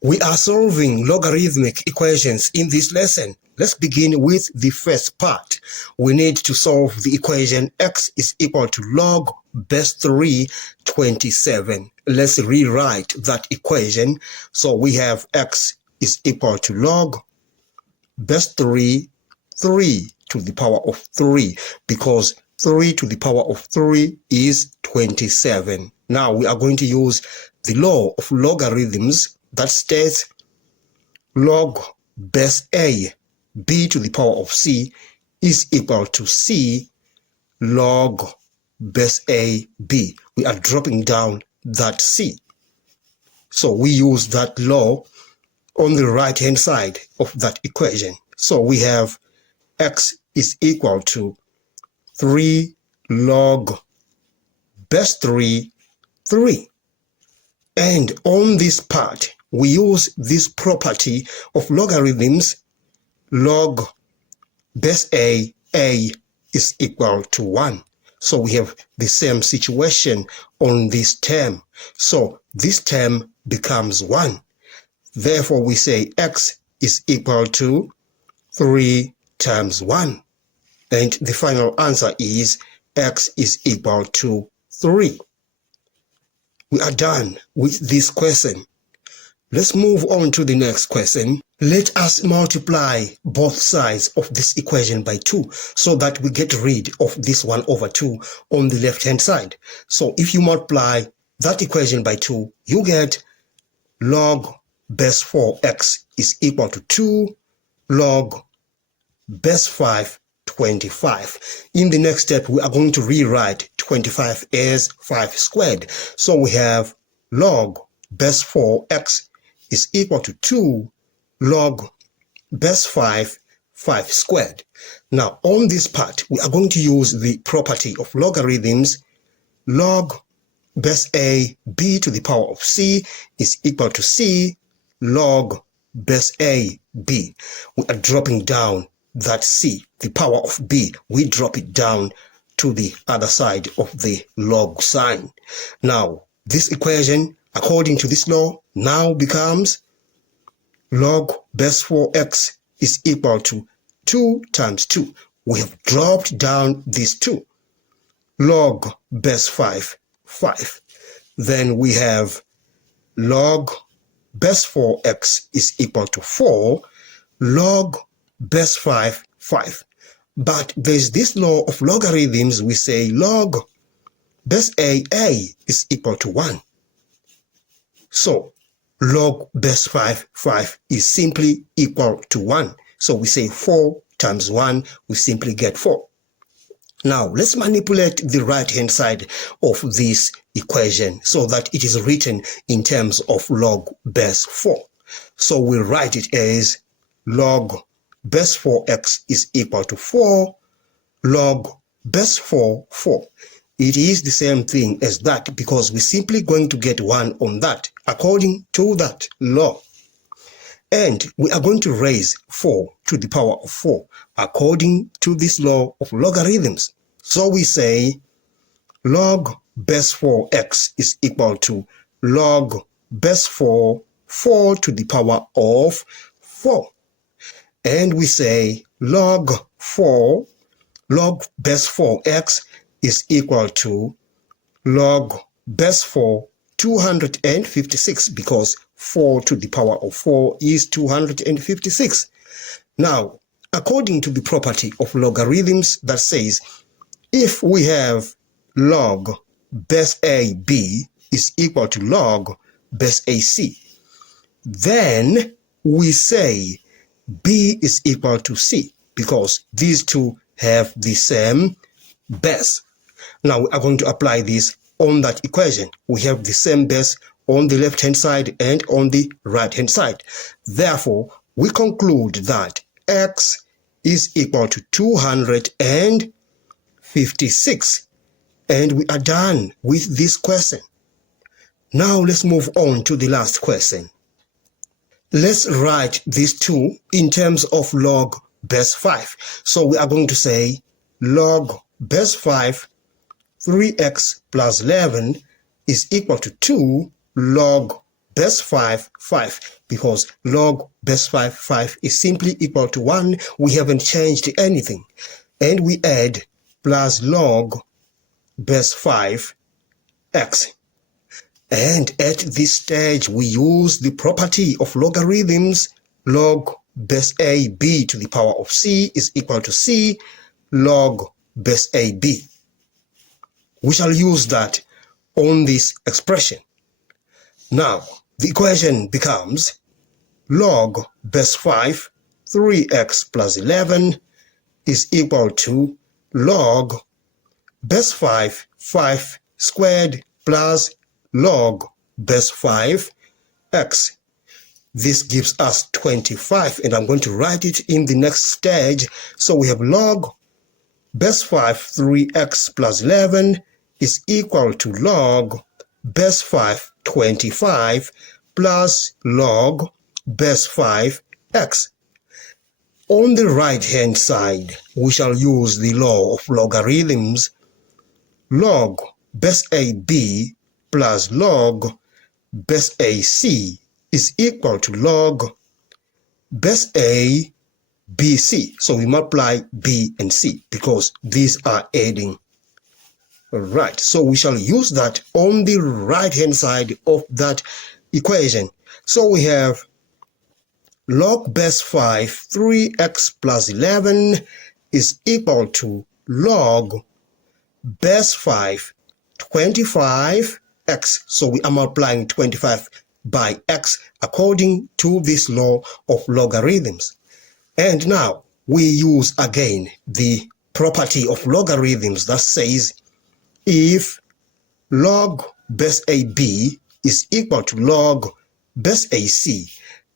We are solving logarithmic equations in this lesson. Let's begin with the first part. We need to solve the equation x is equal to log base 3 27. Let's rewrite that equation. So we have x is equal to log base 3 to the power of 3, because 3 to the power of 3 is 27. Now we are going to use the law of logarithms that states log base a b to the power of c is equal to c log base a b. We are dropping down that c. So we use that law on the right hand side of that equation. So we have x is equal to 3 log base 3 3. And on this part, we use this property of logarithms. Log base a is equal to 1. So we have the same situation on this term. So this term becomes 1. Therefore, we say x is equal to 3 times 1. And the final answer is x is equal to 3. We are done with this question. Let's move on to the next question. Let us multiply both sides of this equation by 2 so that we get rid of this 1 over 2 on the left hand side. So if you multiply that equation by 2, you get log base 4x is equal to 2 log base 5 25. In the next step, we are going to rewrite 25 as 5 squared. So we have log base 4x is equal to 2 log base 5 squared. Now on this part, we are going to use the property of logarithms. Log base a b to the power of c is equal to c log base a b. We are dropping down that c, the power of b, we drop it down to the other side of the log sign. Now, this equation, according to this law, now becomes log base 4x is equal to 2 times 2. We have dropped down this 2. Log base 5. Then we have log base 4x is equal to 4 log base 5. But there's this law of logarithms. We say log base a is equal to 1. So log base 5 is simply equal to 1. So we say 4 times 1, we simply get 4. Now let's manipulate the right hand side of this equation so that it is written in terms of log base 4. So we write it as log base 4x is equal to 4 log base 4. It is the same thing as that because we're simply going to get 1 on that according to that law. And we are going to raise 4 to the power of 4 according to this law of logarithms. So we say log base 4x is equal to log base 4 to the power of 4. And we say log base 4x is equal to log base 4 256, because 4 to the power of 4 is 256. Now, according to the property of logarithms that says if we have log base ab is equal to log base ac, then we say b is equal to c because these two have the same base. Now we are going to apply this on that equation. We have the same base on the left hand side and on the right hand side. Therefore, we conclude that x is equal to 256. And we are done with this question. Now let's move on to the last question. Let's write these two in terms of log base 5. So we are going to say log base 5 3x plus 11 is equal to 2 log base 5, 5, because log base 5, 5 is simply equal to 1. We haven't changed anything. And we add plus log base 5 x. And at this stage, we use the property of logarithms. Log base a b to the power of c is equal to c log base a b. We shall use that on this expression. Now, the equation becomes log base 5, 3x plus 11 is equal to log base 5, 5 squared plus log base 5 x. This gives us 25, and I'm going to write it in the next stage. So we have log base 5, 3x plus 11 is equal to log base 5, 25 plus log base 5 x. On the right hand side, we shall use the law of logarithms. Log base ab plus log base ac is equal to log base a bc. So we multiply b and c because these are adding. Right, so we shall use that on the right hand side of that equation. So we have log base 5, 3x plus 11 is equal to log base 5, 25x. So we are multiplying 25 by x according to this law of logarithms. And now we use again the property of logarithms that says if log base ab is equal to log base ac,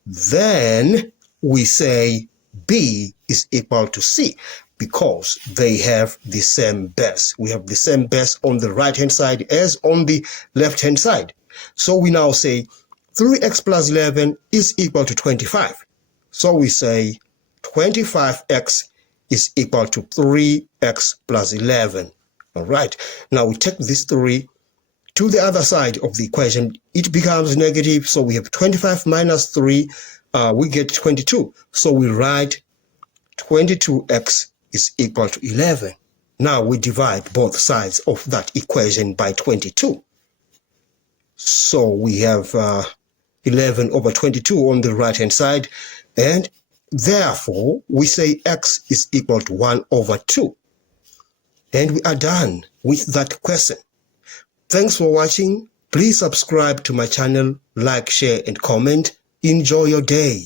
then we say b is equal to c because they have the same base. We have the same base on the right hand side as on the left hand side. So we now say 3x plus 11 is equal to 25. So we say 25x is equal to 3x plus 11. All right. Now we take this 3 to the other side of the equation. It becomes negative. So we have 25 minus 3. We get 22. So we write 22x is equal to 11. Now we divide both sides of that equation by 22. So we have 11 over 22 on the right hand side. And therefore, we say x is equal to 1 over 2. And we are done with that question. Thanks for watching. Please subscribe to my channel, like, share, and comment. Enjoy your day.